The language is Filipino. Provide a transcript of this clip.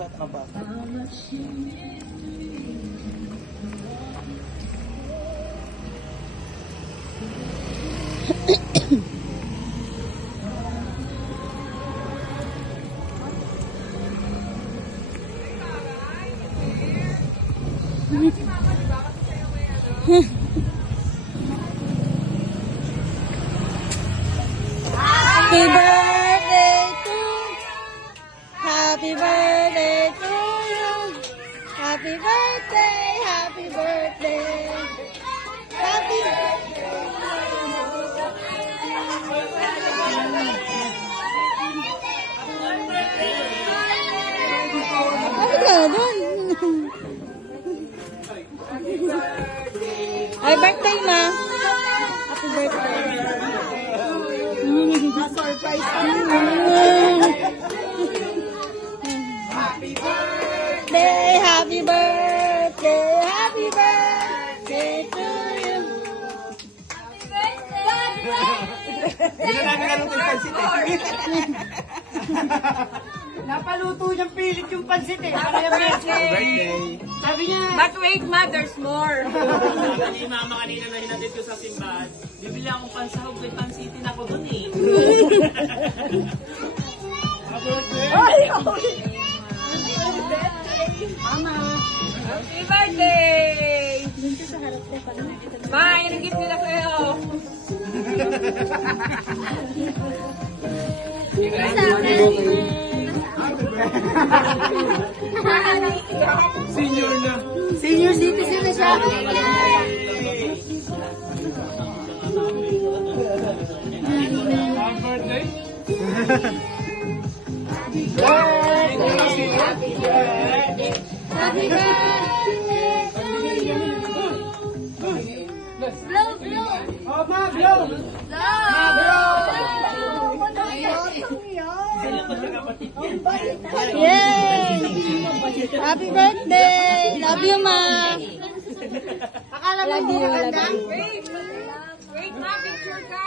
Masakit ang pa. Happy birthday to Happy birthday to you. Happy birthday, happy birthday. Happy Ano ka doon? Ay, birthday na. Happy birthday. Surprise Happy birthday, happy birthday, happy birthday to you. Hindi na namin naluto yung pansit eh. Napaluto niyang pilit yung pansit eh. Para yung birthday. Sabi niya, But wait, ma, there's more. sabi ni mama kanina na hinatid ko sa simbahan, bibili akong pansahog, may pansitin ako dun eh. Happy birthday! Ma, yan ang gift nila sa'yo. Senior na. Senior citizen na siya. Happy birthday. Happy birthday. Blow, blow. Oh, ma, blow. Yay! Happy birthday! Love you, ma. Akala mo maganda? Wait, ma, picture ka.